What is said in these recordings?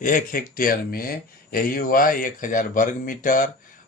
1 hectare में यही हुआ 1000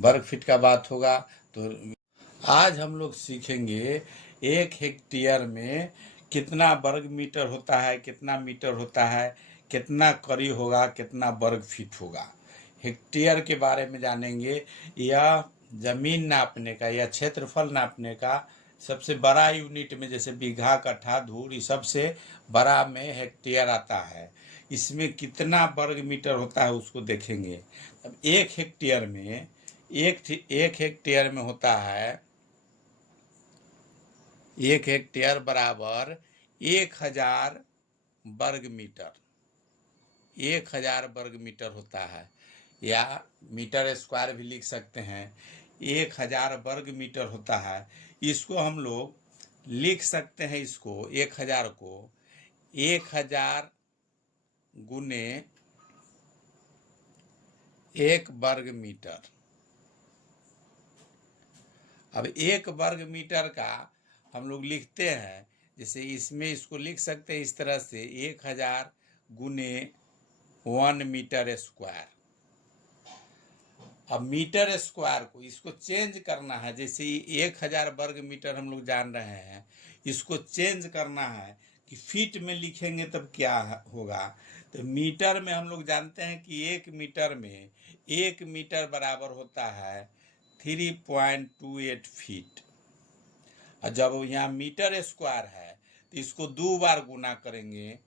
वर्ग फीट का बात होगा। तो आज हम लोग सीखेंगे 1 हेक्टेयर में कितना वर्ग मीटर होता है, कितना मीटर होता है, कितना कड़ी होगा, कितना वर्ग फीट होगा। हेक्टेयर के बारे में जानेंगे। यह जमीन नापने का या क्षेत्रफल नापने का सबसे बड़ा यूनिट में, जैसे बीघा, कट्ठा, धूर, ये सबसे बड़ा में हेक्टेयर आता है। इसमें कितना वर्ग मीटर होता है उसको देखेंगे। अब 1 हेक्टेयर में होता है 1 हेक्टेयर बराबर 1000 वर्ग मीटर। 1000 वर्ग मीटर होता है, या मीटर स्क्वायर भी लिख सकते हैं। 1000 वर्ग मीटर होता है। इसको हम लोग लिख सकते हैं, इसको 1000 को 1000 गुने 1 वर्ग मीटर। अब 1 वर्ग मीटर का हम लोग लिखते हैं, जैसे इसमें इसको लिख सकते हैं इस तरह से 1000 गुने 1 मीटर स्क्वायर। अब मीटर स्क्वायर को इसको चेंज करना है, जैसे 1000 वर्ग मीटर हम लोग जान रहे हैं, इसको चेंज करना है कि फीट में लिखेंगे तब क्या होगा। तो मीटर में हम लोग जानते हैं कि 1 मीटर बराबर होता है 3.28 फीट। और जब यहाँ मीटर स्क्वायर है तो इसको 2 बार गुना करेंगे,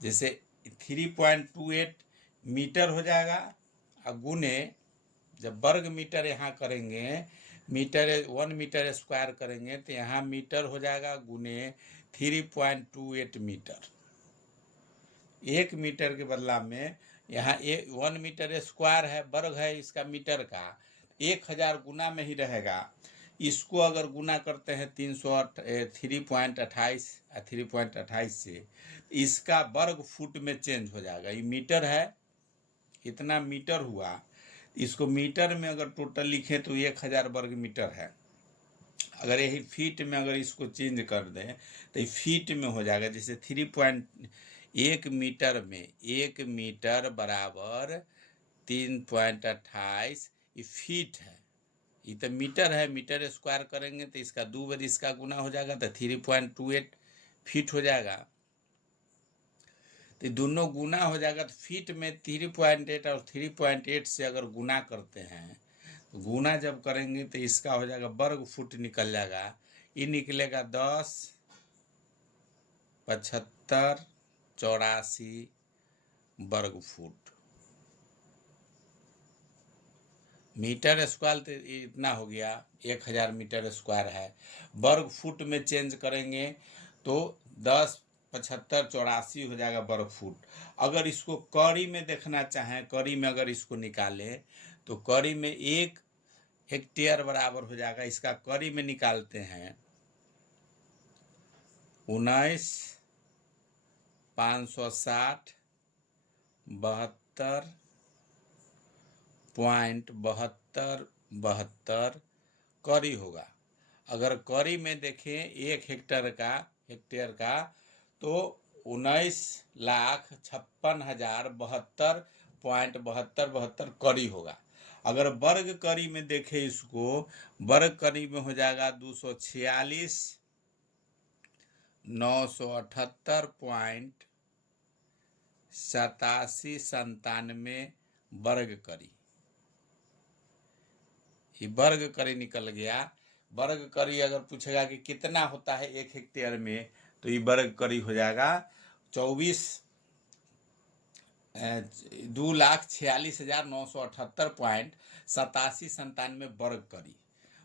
जैसे 3.28 मीटर हो जाएगा, और गुने जब वर्ग मीटर यहाँ करेंगे, 1 मीटर स्क्वायर करेंगे तो यहाँ मीटर हो जाएगा, गुने 3.28 मीटर। 1 मीटर के बदला में यहाँ 1 मीटर स्क्वायर है, वर्ग है इसका मीटर का, 1000 गुना में ही रहेगा। इसको अगर गुना करते हैं 3.28 से, इसका वर्ग फुट में चेंज हो जाएगा। ये मीटर है, इतना मीटर हुआ। इसको मीटर में अगर टोटल लिखें तो 1000 वर्ग मीटर है। अगर यही फीट में अगर इसको चेंज कर दें तो ये फीट में हो जाएगा, जैसे 3.1 मीटर में 1 मीटर बराबर 3.28, ये फीट है। ये तो मीटर है, मीटर स्क्वायर करेंगे तो इसका 2 बार इसका गुना हो जाएगा तो 3.28 फीट हो जाएगा। तो दोनों गुना हो जाएगा तो फीट में 3.8 और 3.8 से अगर गुना करते हैं, तो गुना जब करेंगे तो इसका हो जाएगा वर्ग फुट निकल जाएगा। ये निकलेगा 10, 75, 84 वर्ग फुट। मीटर स्क्वायर तो इतना हो गया, 1000 मीटर स्क्वायर है। वर्ग फुट में चेंज करेंगे तो 10, 75, 84 हो जाएगा वर्ग फुट। अगर इसको कड़ी में देखना चाहें, कड़ी में अगर इसको निकालें तो कड़ी में 1 हेक्टेयर बराबर हो जाएगा, इसका कड़ी में निकालते हैं 19,560 72.72 कड़ी होगा। अगर कड़ी में देखें 1 हेक्टेयर का तो 19,56,072.72 कड़ी होगा। अगर वर्ग कड़ी में देखें इसको, वर्ग कड़ी में हो जाएगा 246,978.8797 वर्ग कड़ी। ये वर्ग कड़ी निकल गया। वर्ग कड़ी अगर पूछेगा कि कितना होता है 1 हेक्टेयर में, तो ये वर्ग कड़ी हो जाएगा 2,46,978.8797 वर्ग कड़ी।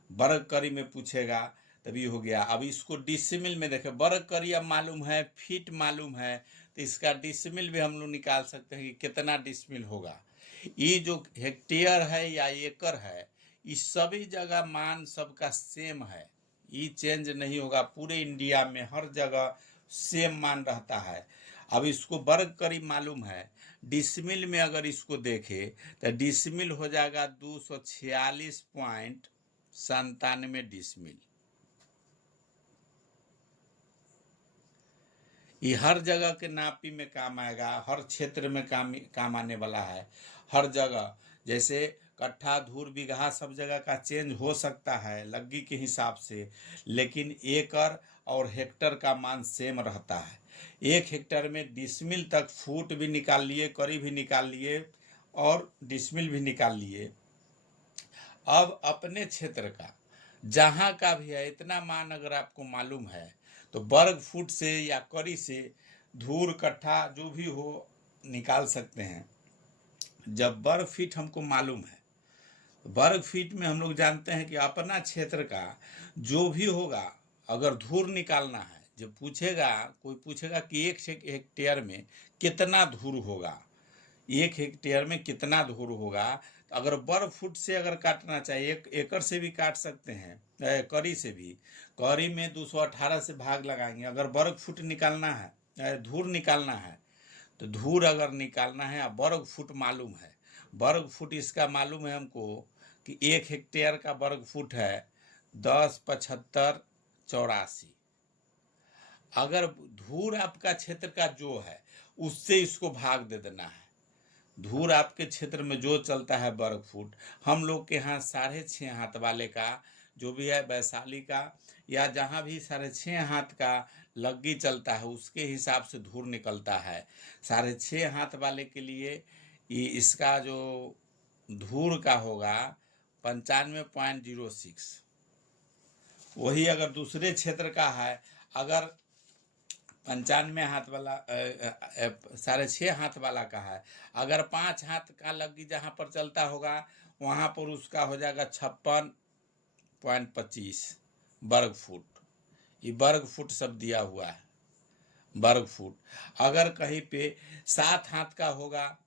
वर्ग कड़ी में पूछेगा तभी हो गया। अब इसको डिसिमिल में देखें, वर्ग कड़ी अब मालूम है, फीट मालूम है, तो इसका डिसिमिल भी हम लोग निकाल सकते हैं कि कितना डिसिमिल होगा। ये जो हेक्टेयर है या एकड़ है, इस सभी जगह मान सबका सेम है, ये चेंज नहीं होगा। पूरे इंडिया में हर जगह सेम मान रहता है। अब इसको वर्ग कड़ी मालूम है, डिसमिल में अगर इसको देखें तो डिसमिल हो जाएगा 246.97 डिसमिल। ये हर जगह के नापी में काम आएगा, हर क्षेत्र में काम आने वाला है, हर जगह। जैसे कट्ठा, धूर, बीघा सब जगह का चेंज हो सकता है लग्गी के हिसाब से, लेकिन एकड़ और हेक्टर का मान सेम रहता है। 1 हेक्टर में डिसमिल तक फुट भी निकाल लिए, कड़ी भी निकाल लिए और डिसमिल भी निकाल लिए। अब अपने क्षेत्र का जहाँ का भी है इतना मान अगर आपको मालूम है तो वर्ग फुट से या कड़ी से धूर, कट्ठा जो भी हो निकाल सकते हैं। जब वर्ग फीट हमको मालूम है, वर्ग फीट में हम लोग जानते हैं कि अपना क्षेत्र का जो भी होगा, अगर धूर निकालना है, जब पूछेगा, कोई पूछेगा कि 1 हेक्टेयर में कितना धूर होगा, 1 हेक्टेयर में कितना धूर होगा, तो अगर वर्ग फुट से अगर काटना चाहिए, 1 एकड़ से भी काट सकते हैं, कड़ी से भी, कड़ी में 218 से भाग लगाएंगे। अगर वर्ग फुट निकालना है, धूर निकालना है, तो धूर अगर निकालना है, वर्ग फुट मालूम है, वर्ग फुट इसका मालूम है हमको कि 1 हेक्टेयर का वर्ग फुट है 10, 75, 84। अगर धूर आपका क्षेत्र का जो है उससे इसको भाग दे देना है। धूर आपके क्षेत्र में जो चलता है वर्ग फुट, हम लोग के यहाँ 6.5 हाथ वाले का जो भी है, वैशाली का या जहाँ भी 6.5 हाथ का लग्गी चलता है उसके हिसाब से धूर निकलता है। 6.5 हाथ वाले के लिए ये इसका जो धूर का होगा 95.06। वही अगर दूसरे क्षेत्र का है, अगर 95 हाथ वाला 6.5 हाथ वाला का है, अगर 5 हाथ का लग्गी जहाँ पर चलता होगा वहाँ पर उसका हो जाएगा 56.25 वर्ग फुट। ये वर्ग फुट सब दिया हुआ है, वर्ग फुट। अगर कहीं पे 7 हाथ का होगा,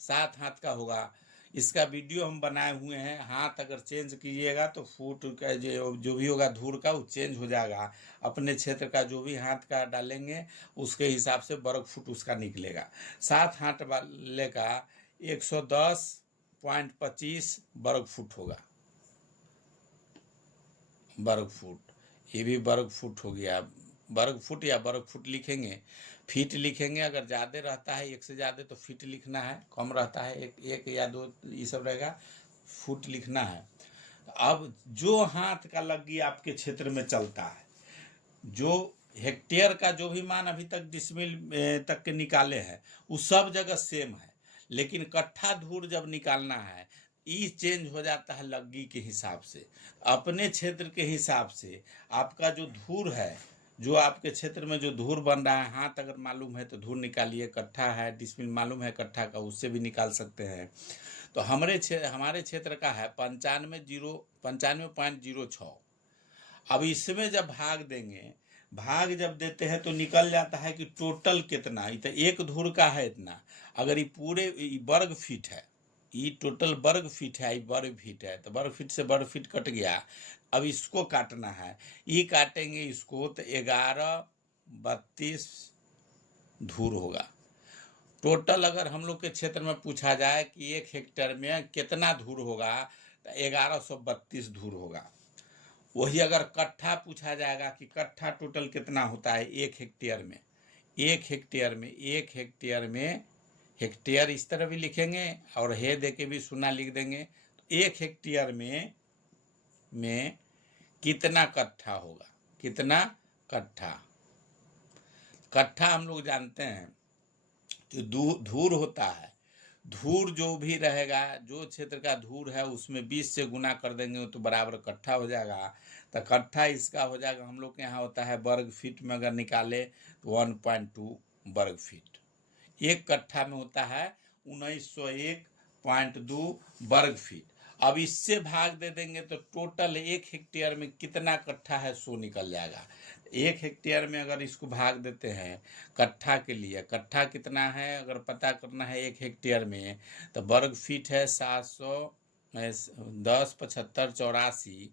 7 हाथ का होगा, इसका वीडियो हम बनाए हुए हैं। हाथ अगर चेंज कीजिएगा तो फुट का जो भी होगा धूर का वो चेंज हो जाएगा। अपने क्षेत्र का जो भी हाथ का डालेंगे उसके हिसाब से वर्ग फुट उसका निकलेगा। 7 हाथ वाले का 110.25 वर्ग फुट होगा, वर्ग फुट। ये भी वर्ग फुट हो गया। वर्ग फुट या वर्ग फुट लिखेंगे, फीट लिखेंगे। अगर ज़्यादा रहता है, 1 से ज़्यादा, तो फीट लिखना है, कम रहता है एक या 2 ये सब रहेगा, फुट लिखना है। अब जो हाथ का लग्गी आपके क्षेत्र में चलता है, जो हेक्टेयर का जो भी मान अभी तक डिसमिल तक के निकाले हैं वो सब जगह सेम है, लेकिन कट्ठा धूर जब निकालना है ई चेंज हो जाता है लग्गी के हिसाब से। अपने क्षेत्र के हिसाब से आपका जो धूर है, जो आपके क्षेत्र में जो धूर बन रहा है, हाथ अगर मालूम है तो धूर निकालिए, कट्ठा है, डिसमिल मालूम है कट्ठा का, उससे भी निकाल सकते हैं। तो हमारे क्षेत्र का है 95.06। अब इसमें जब भाग देंगे, भाग जब देते हैं तो निकल जाता है कि टोटल कितना, तो एक धूर का है इतना। अगर ये पूरे वर्ग फीट है, ये टोटल वर्ग फीट है, ये वर्ग फीट है, तो वर्ग फीट से वर्ग फीट कट गया। अब इसको काटना है, ये काटेंगे इसको तो 1132 धूर होगा टोटल। अगर हम लोग के क्षेत्र में पूछा जाए कि 1 हेक्टेयर में कितना धूर होगा, तो 1132 धूर होगा। वही अगर कट्ठा पूछा जाएगा कि कट्ठा टोटल कितना होता है 1 हेक्टेयर में, 1 हेक्टेयर में हेक्टेयर इस तरह भी लिखेंगे और हे दे के भी सुना लिख देंगे। तो 1 हेक्टेयर में कितना कट्ठा होगा, कितना कट्ठा। कट्ठा हम लोग जानते हैं कि धूर होता है, धूर जो भी रहेगा, जो क्षेत्र का धूर है उसमें 20 से गुना कर देंगे तो बराबर कट्ठा हो जाएगा। तो कट्ठा इसका हो जाएगा, हम लोग के यहाँ होता है वर्ग फीट में अगर निकाले तो 1.2 वर्ग फीट। 1 कट्ठा में होता है 1901.2 वर्ग फीट। अब इससे भाग दे देंगे तो टोटल 1 हेक्टेयर में कितना कट्ठा है सो निकल जाएगा। 1 हेक्टेयर में अगर इसको भाग देते हैं कट्ठा के लिए, कट्ठा कितना है अगर पता करना है 1 हेक्टेयर में, तो वर्ग फीट है 710, 75, 84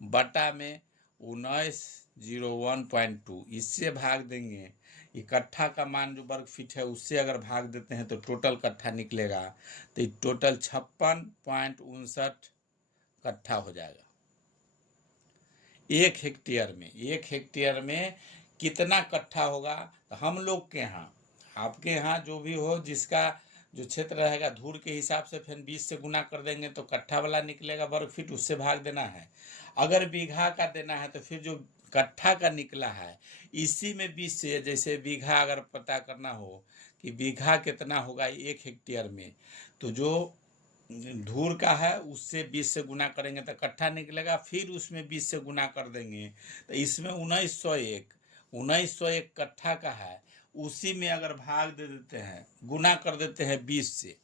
बटा में 1901.2, इससे भाग देंगे। इकट्ठा का मान जो वर्ग फीट है उससे अगर भाग देते हैं तो टोटल कट्ठा निकलेगा, तो टोटल 56.59 कट्ठा हो जाएगा 1 हेक्टेयर में। 1 हेक्टेयर में कितना कट्ठा होगा, तो हम लोग के यहाँ, आपके यहाँ जो भी हो, जिसका जो क्षेत्र रहेगा धूर के हिसाब से फिर 20 से गुना कर देंगे तो कट्ठा वाला निकलेगा वर्ग फीट, उससे भाग देना है। अगर बीघा का देना है तो फिर जो कट्ठा का निकला है इसी में 20 से, जैसे बीघा अगर पता करना हो कि बीघा कितना होगा 1 हेक्टेयर में, तो जो धूर का है उससे 20 से गुना करेंगे तो कट्ठा निकलेगा, फिर उसमें 20 से गुना कर देंगे तो इसमें 1901 कट्ठा का है, उसी में अगर भाग दे देते हैं, गुना कर देते हैं 20 से,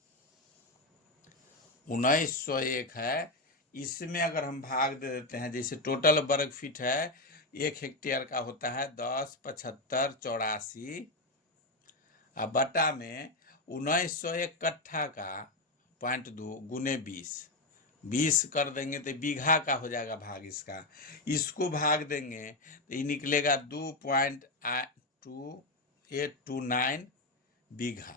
1901 है, इसमें अगर हम भाग दे देते हैं, जैसे टोटल वर्ग फीट है 1 हेक्टेयर का होता है 10, 75, 84, अब बटा में 1901 कट्ठा का 0.2 गुने 20 कर देंगे तो बीघा का हो जाएगा भाग इसका, इसको भाग देंगे तो ये निकलेगा 2.2829 बीघा।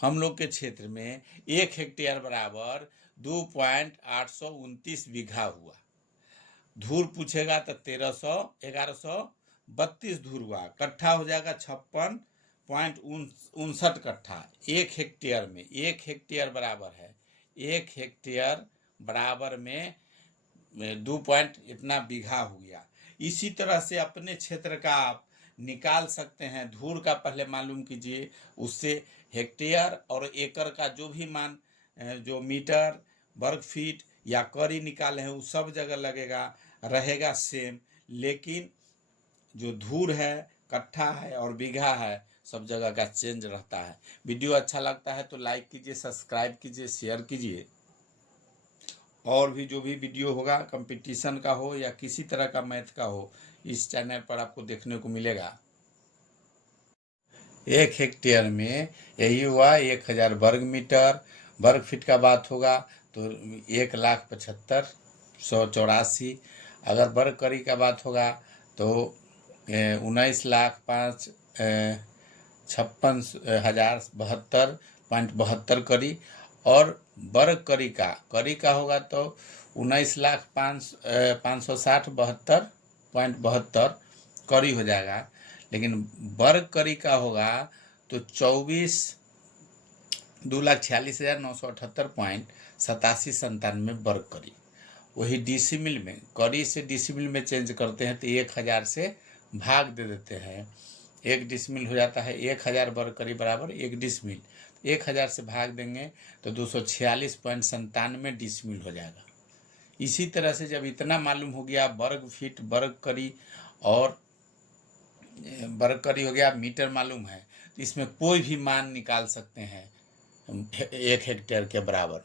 हम लोग के क्षेत्र में 1 हेक्टेयर बराबर 2.829 बीघा हुआ। धूर पूछेगा तो 1132 धूर हुआ, कट्ठा हो जाएगा 56.59 कट्ठा 1 हेक्टेयर में। 1 हेक्टेयर बराबर है, 1 हेक्टेयर बराबर में 2 पॉइंट इतना बीघा हो गया। इसी तरह से अपने क्षेत्र का आप निकाल सकते हैं। धूर का पहले मालूम कीजिए, उससे हेक्टेयर और एकड़ का जो भी मान, जो मीटर, वर्ग फीट या करी निकाले हैं, वो सब जगह लगेगा, रहेगा सेम, लेकिन जो धूर है, कट्ठा है और बीघा है, सब जगह का चेंज रहता है। वीडियो अच्छा लगता है तो लाइक कीजिए, सब्सक्राइब कीजिए, शेयर कीजिए। और भी जो भी वीडियो होगा, कंपटीशन का हो या किसी तरह का मैथ का हो, इस चैनल पर आपको देखने को मिलेगा। 1 हेक्टेयर में यही हुआ 1000 वर्ग मीटर। वर्ग फीट का बात होगा तो 1,75,184। अगर वर्ग करी का बात होगा तो 19,56,072.72 करी। और वर्ग करी का होगा तो 19,560,72.72 करी हो जाएगा। लेकिन वर्ग करी का होगा तो 2,46,978.8797 वर्ग करी। वही डिसिमिल में, करी से डिसिमिल में चेंज करते हैं तो 1000 से भाग दे देते हैं। 1 डिसमिल हो जाता है 1000 वर्ग करी बराबर 1 डिसमिल। 1000 से भाग देंगे तो 246.97 डिसमिल हो जाएगा। इसी तरह से जब इतना मालूम हो गया, वर्ग फीट, वर्ग करी और वर्ग करी हो गया, मीटर मालूम है, तो इसमें कोई भी मान निकाल सकते हैं 1 हेक्टेयर के बराबर।